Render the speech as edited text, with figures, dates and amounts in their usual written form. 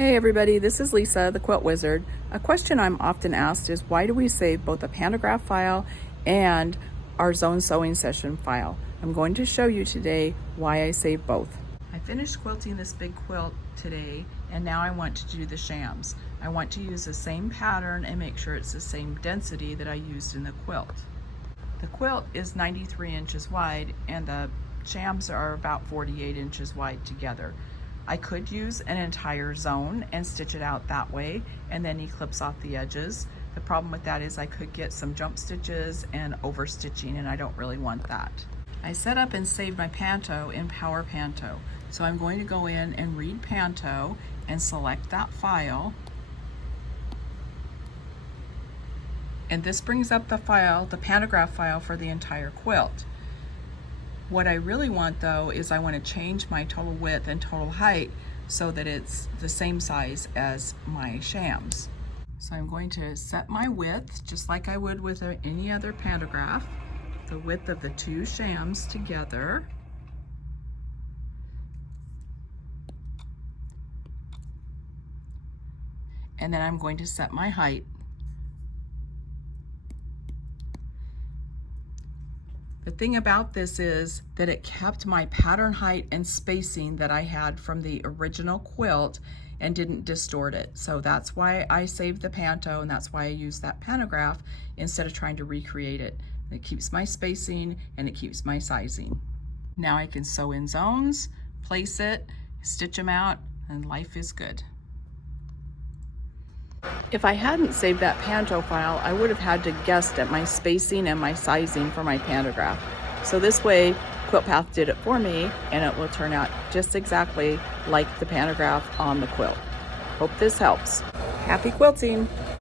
Hey everybody, this is Lisa, the Quilt Wizard. A question I'm often asked is why do we save both a pantograph file and our zone sewing session file? I'm going to show you today why I save both. I finished quilting this big quilt today and now I want to do the shams. I want to use the same pattern and make sure it's the same density that I used in the quilt. The quilt is 93 inches wide and the shams are about 48 inches wide together. I could use an entire zone and stitch it out that way and then eclipse off the edges. The problem with that is I could get some jump stitches and overstitching, and I don't really want that. I set up and saved my Panto in Power Panto. So I'm going to go in and read Panto and select that file. And this brings up the file, the pantograph file for the entire quilt. What I really want though is I want to change my total width and total height so that it's the same size as my shams. So I'm going to set my width just like I would with any other pantograph, the width of the two shams together. And then I'm going to set my height. The thing about this is that it kept my pattern height and spacing that I had from the original quilt and didn't distort it. So that's why I saved the Panto, and that's why I used that pantograph instead of trying to recreate it. It keeps my spacing and it keeps my sizing. Now I can sew in zones, place it, stitch them out, and life is good. If I hadn't saved that Panto file, I would have had to guess at my spacing and my sizing for my pantograph. So this way, Quilt Path did it for me, and it will turn out just exactly like the pantograph on the quilt. Hope this helps. Happy quilting!